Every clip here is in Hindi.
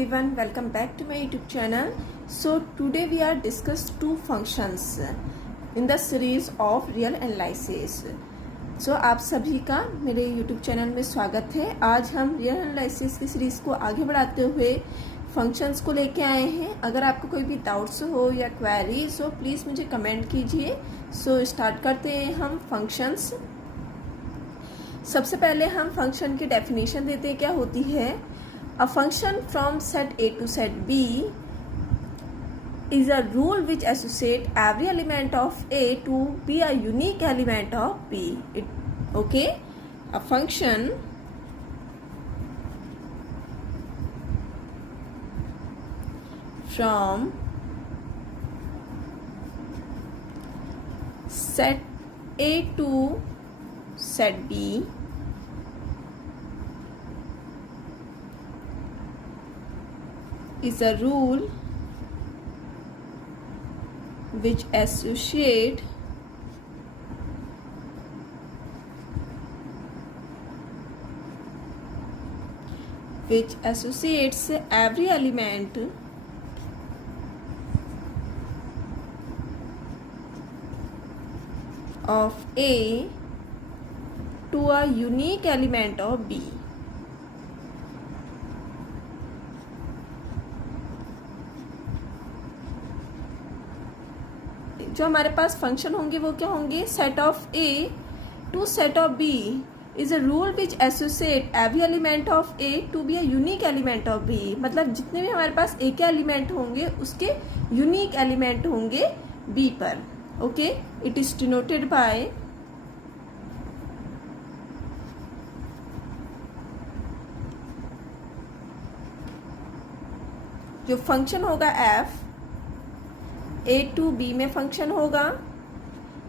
everyone, welcome back to my YouTube channel. So today we are discuss two functions in the series of real analysis. So आप सभी का मेरे YouTube चैनल में स्वागत है। आज हम रियल एनालिसिस की सीरीज को आगे बढ़ाते हुए फंक्शंस को लेके आए हैं। अगर आपको कोई भी डाउट्स हो या क्वेरीज हो प्लीज़ मुझे कमेंट कीजिए। सो स्टार्ट करते हैं हम फंक्शंस। सबसे पहले हम फंक्शन की डेफिनेशन देते हैं क्या होती है। A function from set A to set B is a rule which associates every element of A to be a unique element of B. Okay? A function from set A to set B is a rule which associates every element of A to a unique element of B. जो हमारे पास फंक्शन होंगे वो क्या होंगे। Set of A to set of B is a rule which associate every element of A to B a unique element of B. मतलब जितने भी हमारे पास ए के एलिमेंट होंगे उसके यूनिक एलिमेंट होंगे बी पर। Okay, it is denoted by जो फंक्शन होगा एफ ए टू बी में फंक्शन होगा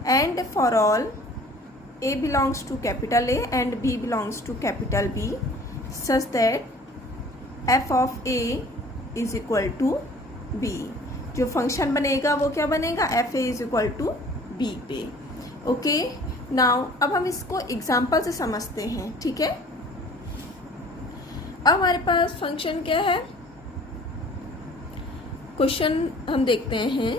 and for all A belongs to capital A and B belongs to capital B such that F of A is equal to B. जो फंक्शन बनेगा वो क्या बनेगा, F A is equal to B पे। ओके, नाउ अब हम इसको एग्जाम्पल से समझते हैं। ठीक है, अब हमारे पास फंक्शन क्या है, क्वेश्चन हम देखते हैं।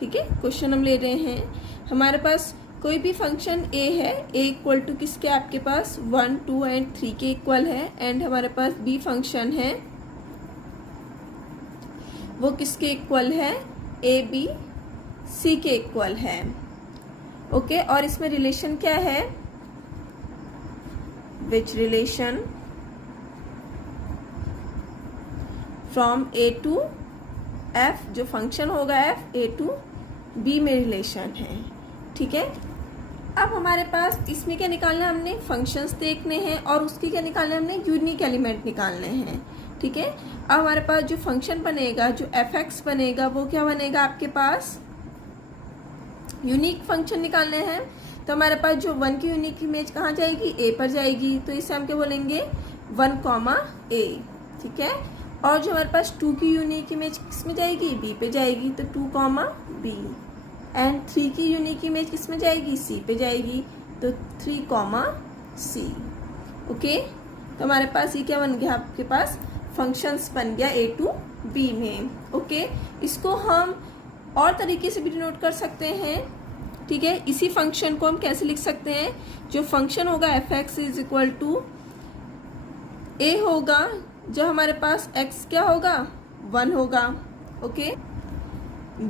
ठीक है, क्वेश्चन हम ले रहे हैं। हमारे पास कोई भी फंक्शन ए है, ए इक्वल टू किसके आपके पास 1, 2 एंड 3 के इक्वल है। एंड हमारे पास बी फंक्शन है वो किसके इक्वल है, ए बी सी के इक्वल है। ओके, और इसमें रिलेशन क्या है, which relation from A to F, जो फंक्शन होगा एफ ए टू बी में रिलेशन है। ठीक है, अब हमारे पास इसमें क्या निकालना है, हमने फंक्शंस देखने हैं और उसकी क्या निकालना है, हमने यूनिक एलिमेंट निकालने हैं। ठीक है, अब हमारे पास जो फंक्शन बनेगा, जो एफ एक्स बनेगा वो क्या बनेगा आपके पास, यूनिक फंक्शन निकालने हैं। तो हमारे पास जो 1 की यूनिक इमेज कहाँ जाएगी, ए पर जाएगी। तो इसे हम क्या बोलेंगे 1, ए। ठीक है, और जो हमारे पास 2 की यूनिक इमेज किस में जाएगी, बी पे जाएगी। तो 2, बी। एंड 3 की यूनिक इमेज किस में जाएगी, सी पे जाएगी। तो 3, सी। ओके, तो हमारे पास ये क्या बन गया, आपके पास फंक्शंस बन गया ए टू बी में। ओके, इसको हम और तरीके से भी डिनोट कर सकते हैं। ठीक है, इसी फंक्शन को हम कैसे लिख सकते हैं, जो फंक्शन होगा F X is equal to A होगा, जो हमारे पास x क्या होगा 1 होगा। ओके,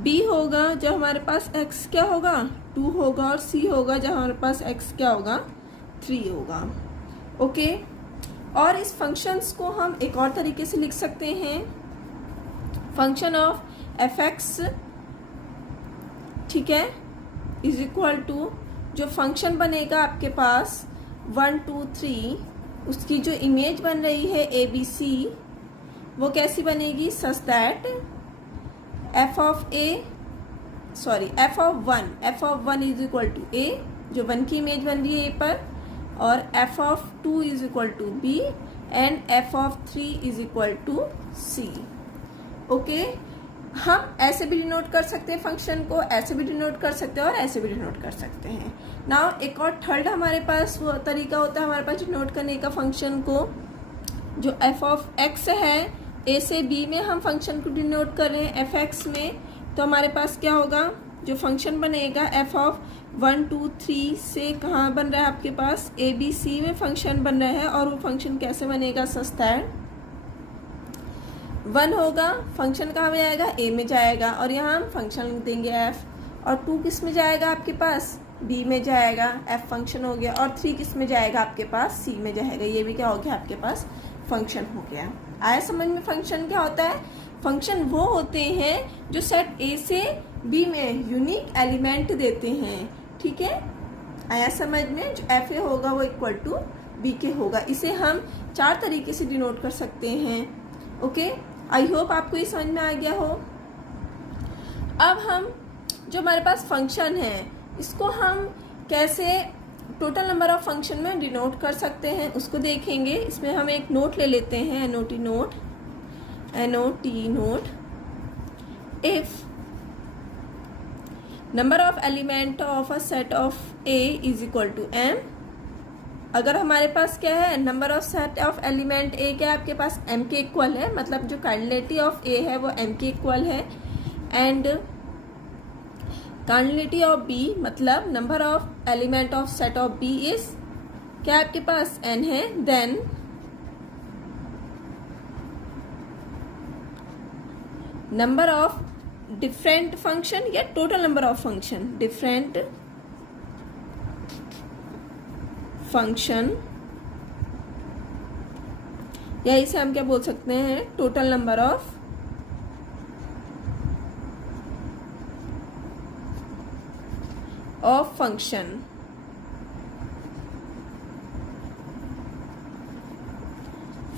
b होगा जो हमारे पास x क्या होगा 2 होगा, और c होगा जो हमारे पास x क्या होगा 3 होगा। ओके, और इस फंक्शंस को हम एक और तरीके से लिख सकते हैं, फंक्शन ऑफ एफ एक्स, ठीक है, इज इक्वल टू जो फंक्शन बनेगा आपके पास 1, 2, 3, उसकी जो इमेज बन रही है ए बी सी वो कैसी बनेगी, such that F of one is equal to A, जो 1 की इमेज बन रही है ए पर, और F of 2 is equal to B and F of 3 is equal to C. Okay, हम ऐसे भी डिनोट कर सकते हैं फंक्शन को, ऐसे भी डिनोट कर सकते हैं और ऐसे भी डिनोट कर सकते हैं। नाउ एक और थर्ड हमारे पास वो तरीका होता है हमारे पास डिनोट करने का फंक्शन को, जो एफ ऑफ एक्स है ए से बी में हम फंक्शन को डिनोट कर रहे हैं एफ एक्स में, तो हमारे पास क्या होगा, जो फंक्शन बनेगा एफ ऑफ 1 2 3 से कहाँ बन रहा है आपके पास, ए बी सी में फंक्शन बन रहा है। और वो फंक्शन कैसे बनेगा, सच दैट 1 होगा, फंक्शन कहाँ में जाएगा, ए में जाएगा, और यहाँ हम फंक्शन लिख देंगे एफ। और 2 किस में जाएगा आपके पास, बी में जाएगा, एफ फंक्शन हो गया। और 3 किस में जाएगा आपके पास, सी में जाएगा। ये भी क्या हो गया आपके पास, फंक्शन हो गया। आया समझ में फंक्शन क्या होता है। फंक्शन वो होते हैं जो सेट ए से बी में यूनिक एलिमेंट देते हैं, ठीक है। आया समझ में, जो एफ ए होगा वो इक्वल टू बी के होगा। इसे हम 4 तरीके से डिनोट कर सकते हैं। ओके, आई होप आपको ये समझ में आ गया हो। अब हम जो हमारे पास फंक्शन है इसको हम कैसे टोटल नंबर ऑफ फंक्शन में डिनोट कर सकते हैं उसको देखेंगे। इसमें हम एक नोट ले लेते हैं, N O T note, N O T note. If number of element of a set of A is equal to M, अगर हमारे पास क्या है, number of set of element A क्या है आपके पास, एम के इक्वल है, मतलब जो कार्डिनलिटी ऑफ ए है वो एम के इक्वल है। एंड कार्डिनलिटी ऑफ बी मतलब number of element of set of B is क्या आपके पास, एन है। Then number of different function या total number of function, different function, या इसे हम क्या बोल सकते हैं, total number of function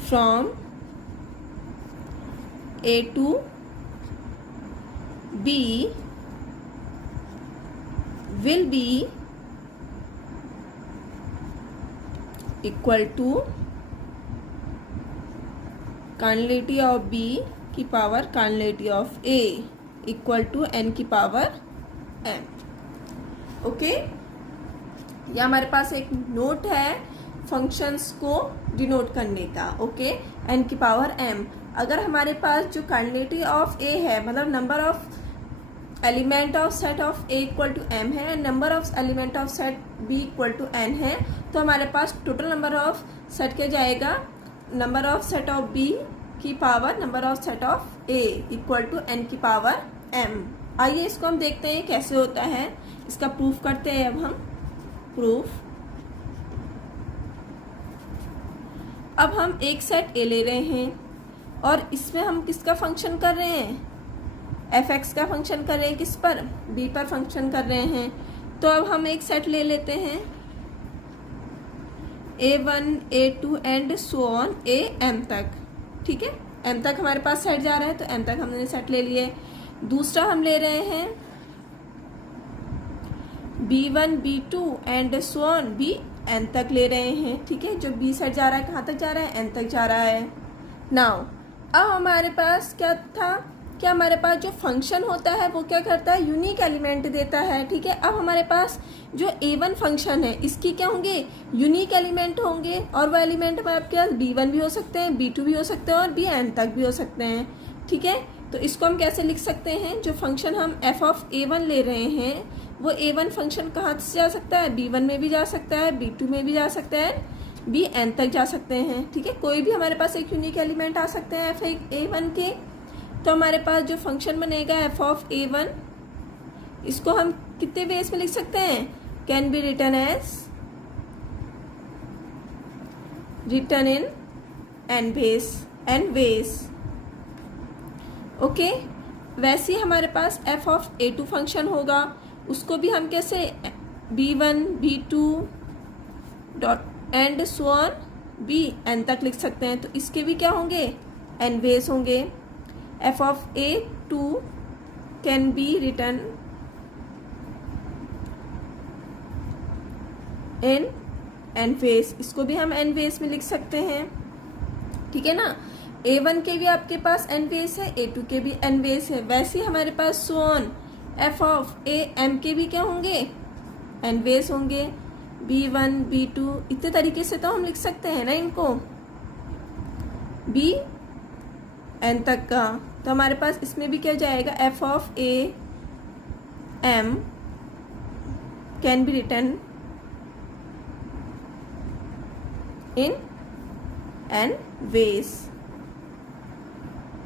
from A to B will be equal to cardinality of B की power cardinality of A equal to N की पावर एम। ओके, यह हमारे पास एक नोट है फंक्शंस को डिनोट करने का। ओके, एन की पावर एम। अगर हमारे पास जो कार्डिनलिटी ऑफ ए है, मतलब number of element of set of A equal to M है, number of element of set B equal to N है, तो हमारे पास टोटल नंबर ऑफ सेट क्या जाएगा, number of set of B की power number of set of A equal to N की पावर एम। आइए इसको हम देखते हैं कैसे होता है, इसका प्रूफ करते हैं। अब हम प्रूफ, अब हम एक सेट ए ले रहे हैं और इसमें हम किसका फंक्शन कर रहे हैं, एफ एक्स का फंक्शन कर रहे हैं, किस पर, बी पर फंक्शन कर रहे हैं। तो अब हम एक सेट ले लेते हैं A1 A2 and so on A M तक, ठीक है। एम तक हमारे पास सेट जा रहा है तो एम तक हमने सेट ले लिए। दूसरा हम ले रहे हैं B1 B2 and so on B N तक ले रहे हैं, ठीक है। जो बी सेट जा रहा है कहाँ तक जा रहा है, एन तक जा रहा है। नाउ अब हमारे पास क्या था, क्या हमारे पास जो फंक्शन होता है वो क्या करता है, यूनिक एलिमेंट देता है, ठीक है। अब हमारे पास जो A1 फंक्शन है इसकी क्या होंगे, यूनिक एलिमेंट होंगे, और वो एलिमेंट हमारे पास B1 भी हो सकते हैं, B2 भी हो सकते हैं और Bn तक भी हो सकते हैं, ठीक है। तो इसको हम कैसे लिख सकते हैं, जो फंक्शन हम f ऑफ A1 ले रहे हैं वो A1 फंक्शन कहाँ से जा सकता है, B1 में भी जा सकता है, B2 में भी जा सकता है, Bn तक जा सकते हैं, ठीक है। कोई भी हमारे पास एक यूनिक एलिमेंट आ सकते हैं f A1 के। तो हमारे पास जो फंक्शन बनेगा f ऑफ A1, इसको हम कितने वेज में लिख सकते हैं, can be written as, written in N ways. Okay, वैसे ही हमारे पास f ऑफ A2 फंक्शन होगा, उसको भी हम कैसे B1 B2 dot and so on Bn तक लिख सकते हैं। तो इसके भी क्या होंगे, n वेज होंगे। f of A2 can be written in n phase, इसको भी हम n phase में लिख सकते हैं, ठीक है ना। A1 के भी आपके पास n phase है, A2 के भी n phase है। वैसे ही हमारे पास so on f of AM के भी क्या होंगे, n phase होंगे, B1 B2 इतने तरीके से तो हम लिख सकते हैं ना इनको। n तक का, तो हमारे पास इसमें भी क्या हो जाएगा, f of a m can be written in n ways।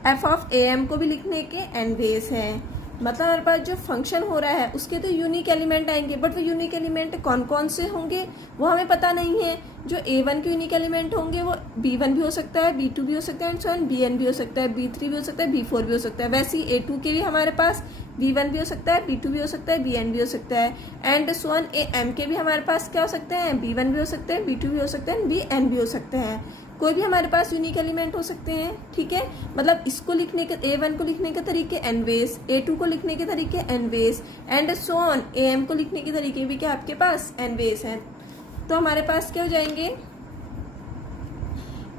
f of a m को भी लिखने के n ways हैं। मतलब हमारे पास जो फंक्शन हो रहा है उसके तो यूनिक एलिमेंट आएंगे, बट वो यूनिक एलिमेंट कौन कौन से होंगे वो हमें पता नहीं है। जो a1 के यूनिक एलिमेंट होंगे वो b1 भी हो सकता है, b2 भी हो सकता है, एंड सो ऑन, bn भी हो सकता है, b3 भी हो सकता है, b4 भी हो सकता है। वैसे ही a2 के लिए हमारे पास b1 भी हो सकता है, b2 भी हो सकता है, bn भी हो सकता है, एंड सो ऑन। am के भी हमारे पास क्या हो सकते हैं, b1 भी हो सकते हैं, b2 भी हो सकते हैं, bn भी हो सकते हैं। कोई भी हमारे पास यूनिक एलिमेंट हो सकते हैं, ठीक है। मतलब इसको लिखने के, a1 को लिखने के तरीके n वेज, a2 को लिखने के तरीके n ways, and so on. am को लिखने के तरीके भी क्या आपके पास n वेज हैं। तो हमारे पास क्या हो जाएंगे,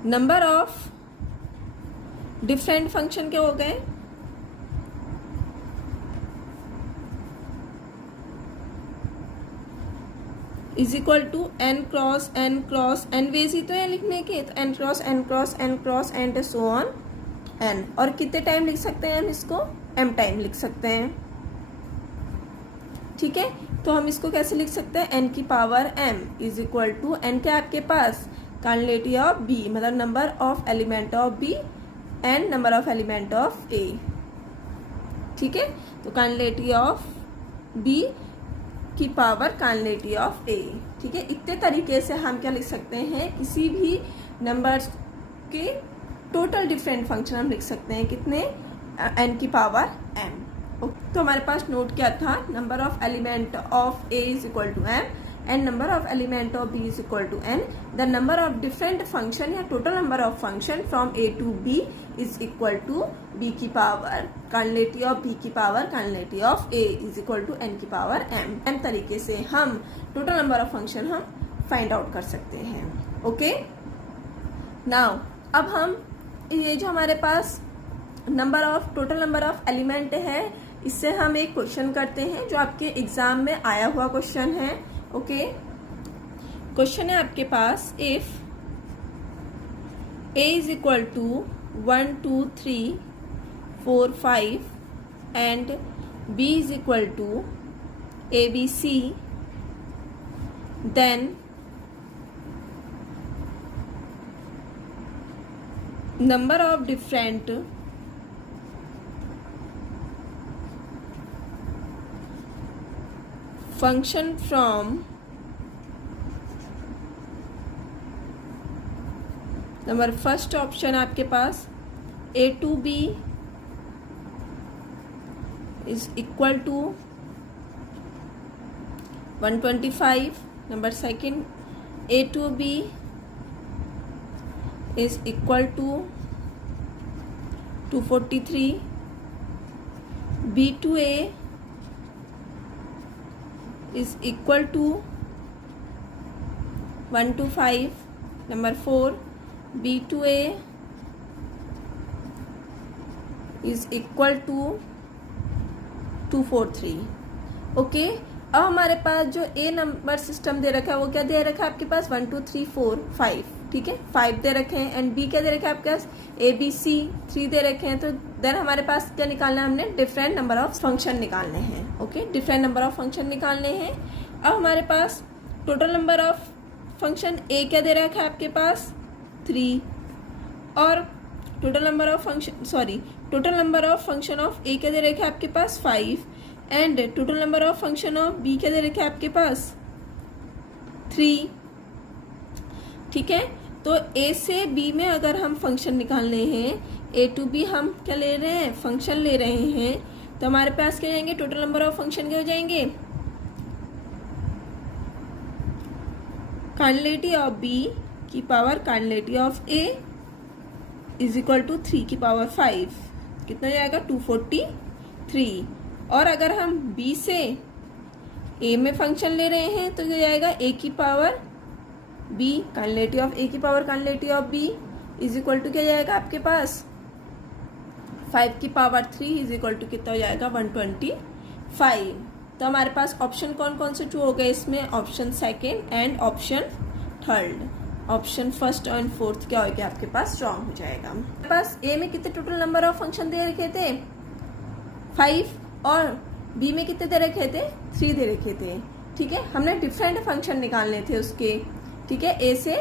नंबर ऑफ डिफरेंट फंक्शन क्या हो गए, is equal to n cross n वेज ही तो है लिखने के, तो n cross and so on n। और कितने टाइम लिख सकते हैं हम इसको, m टाइम लिख सकते हैं, ठीक है। तो हम इसको कैसे लिख सकते हैं, n की power m is equal to n क्या आपके पास, कॉन्जुगेट ऑफ b, मतलब number of element of b and number of element of a, ठीक है। तो कॉन्जुगेट ऑफ b की पावर कॉन्जुगेट ऑफ a, ठीक है। इतने तरीके से हम क्या लिख सकते हैं, किसी भी नंबर्स के टोटल डिफरेंट फंक्शन हम लिख सकते हैं, कितने, n की पावर m। तो हमारे पास नोट क्या था, number of element of a is equal to m and number of element of b is equal to n। The number of different function या total number of function from a to b is equal to b की पावर कॉन्जुगेट ऑफ b की power conjugate of a is equal to n की पावर m। तरीके से हम टोटल नंबर ऑफ फंक्शन हम फाइंड आउट कर सकते हैं। ओके, नाउ अब हम ये जो हमारे पास number of total number of element है, इससे हम एक क्वेश्चन करते हैं जो आपके एग्जाम में आया हुआ क्वेश्चन है। ओके, क्वेश्चन है आपके पास, if a is equal to 1 2 3 4 5 and b is equal to abc, then number of different function from number first option आपके पास a to b is equal to 125, number second a to b is equal to 243, b to a is equal to 125, number 4 b to a is equal to 243। Okay, अब हमारे पास जो ए नंबर सिस्टम दे रखा है वो क्या दे रखा है आपके पास, 1 2 3 4 5, ठीक है, 5 दे रखे हैं, एंड बी क्या दे रखा है आपके पास, ए बी सी 3 दे रखे हैं। तो देन हमारे पास क्या निकालना है, हमने डिफरेंट नंबर ऑफ फंक्शन निकालने हैं। ओके, डिफरेंट नंबर ऑफ फंक्शन निकालने हैं। अब हमारे पास total number of function A क्या दे रखा है आपके पास 3, और total number of function of A क्या दे रखा है आपके पास 5, and total number of function of B क्या दे रखा है आपके पास 3, ठीक है। तो ए से बी में अगर हम फंक्शन निकालने हैं, ए टू बी हम क्या ले रहे हैं, फंक्शन ले रहे हैं, तो हमारे पास क्या जाएंगे, टोटल नंबर ऑफ फंक्शन क्या हो जाएंगे, कॉन्जुगेट ऑफ बी की power conjugate of A is equal to 3 की पावर 5, कितना जाएगा 243। और अगर हम बी से ए में फंक्शन ले रहे हैं तो क्या जाएगा, ए की power B conjugate of A की power conjugate of B is equal to क्या जाएगा आपके पास 5 की पावर 3 इज इक्वल टू कितना हो जाएगा 125। तो हमारे पास ऑप्शन कौन कौन से 2 हो गए इसमें, option second and option third. Option first and fourth क्या हो गया आपके पास रॉन्ग हो जाएगा। आपके पास ए में कितने टोटल नंबर ऑफ फंक्शन दे रखे थे 5 और बी में कितने दे रखे थे 3 दे रखे थे। ठीक है, हमने डिफरेंट फंक्शन निकालने थे उसके। ठीक है, ए से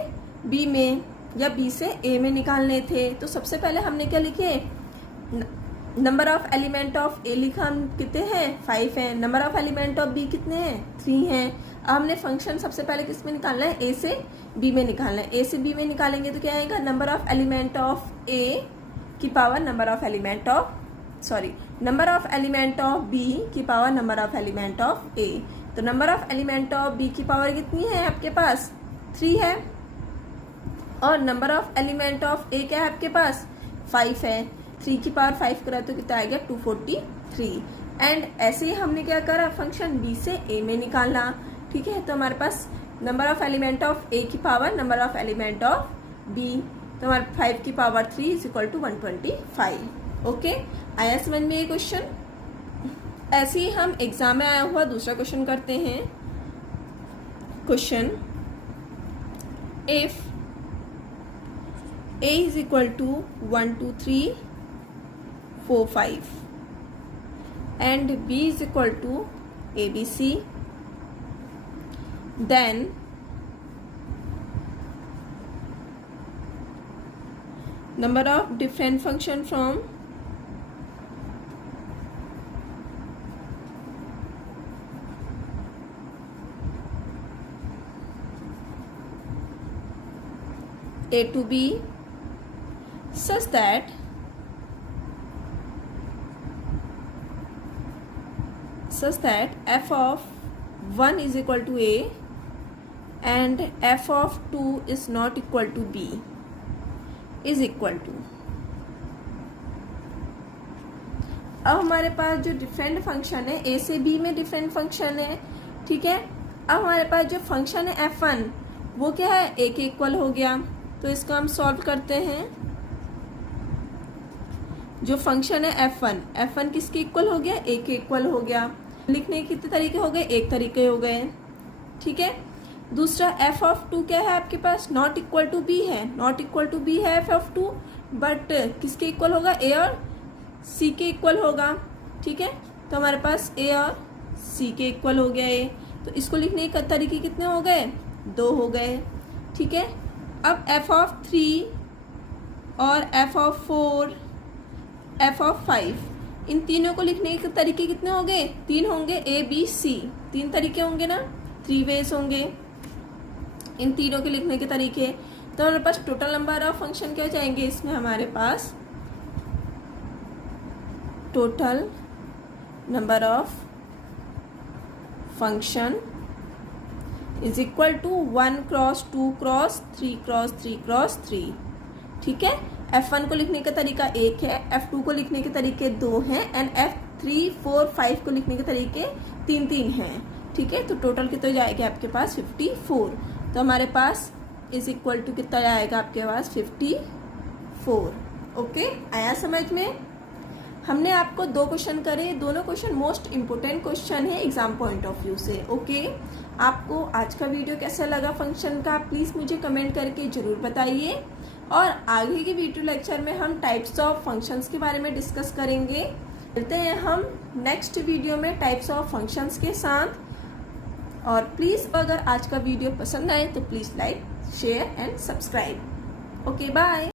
बी में या बी से ए में निकालने थे। तो सबसे पहले हमने क्या लिखे, number of element of A लिखा, हम कितने हैं 5 हैं। Number of element of B कितने हैं 3 हैं। अब हमने फंक्शन सबसे पहले किस में निकालना है, ए से बी में निकालना है। ए से बी में निकालेंगे तो क्या आएगा, number of element of A की power number of element of number of element of B की power number of element of A. तो number of element of B की पावर कितनी है आपके पास 3 है, और number of element of A क्या है आपके पास 5 है। 3 की पावर 5 करा तो कितना आ गया 243। एंड ऐसे ही हमने क्या करा, फंक्शन बी से ए में निकालना। ठीक है, तो हमारे पास number of element of A की power number of element of B, तो हमारे 5 की power 3 is equal to 125। Okay, आया समझ में ये क्वेश्चन। ऐसे ही हम एग्जाम में आया हुआ दूसरा क्वेश्चन करते हैं। Question, if a is equal to 1 2 3 4 5 and b is equal to abc, then number of different function from a to b such that f of 1 is equal to a and f of 2 is not equal to b is equal to। अब हमारे पास जो डिफरेंट फंक्शन है, ए से बी में डिफरेंट फंक्शन है। ठीक है, अब हमारे पास जो फंक्शन है f1 वो क्या है, ए के इक्वल हो गया। तो इसको हम सॉल्व करते हैं। जो फंक्शन है f1 किसके इक्वल हो गया, ए के इक्वल हो गया। लिखने के कितने तरीके हो गए, एक तरीके हो गए। ठीक है, दूसरा f ऑफ 2 क्या है आपके पास, नॉट इक्वल टू बी है। नॉट इक्वल टू बी है f ऑफ 2, बट किसके इक्वल होगा, ए और सी के इक्वल होगा। ठीक है, तो हमारे पास ए और सी के इक्वल हो गया ए, तो इसको लिखने के तरीके कितने हो गए, 2 हो गए। ठीक है, अब f ऑफ 3 और f ऑफ 4 f ऑफ 5 इन तीनों को लिखने के तरीके कितने हो गए, 3 होंगे, ए बी सी 3 तरीके होंगे ना, 3 वेज होंगे इन तीनों के लिखने के तरीके। तो हमारे पास टोटल नंबर ऑफ फंक्शन क्या हो जाएंगे, इसमें हमारे पास total number of function is equal to 1 cross 2 cross 3 cross 3 cross 3। ठीक है, f1 को लिखने का तरीका 1 है, f2 को लिखने के तरीके 2 हैं एंड f3 4 5 को लिखने के तरीके 3 हैं। ठीक है, तो टोटल कितना जाएगा आपके पास 54। तो हमारे पास इज इक्वल टू कितना आएगा आपके पास 54। ओके, आया समझ में। हमने आपको 2 क्वेश्चन करे, दोनों क्वेश्चन मोस्ट इम्पोर्टेंट क्वेश्चन है एग्जाम पॉइंट ऑफ व्यू से। ओके, आपको आज का वीडियो कैसा लगा फंक्शन का, प्लीज़ मुझे कमेंट करके ज़रूर बताइए। और आगे की वीडियो लेक्चर में हम टाइप्स ऑफ फंक्शंस के बारे में डिस्कस करेंगे। मिलते हैं हम नेक्स्ट वीडियो में टाइप्स ऑफ फंक्शंस के साथ। और प्लीज़ अगर आज का वीडियो पसंद आए तो please like share and subscribe. Okay, bye.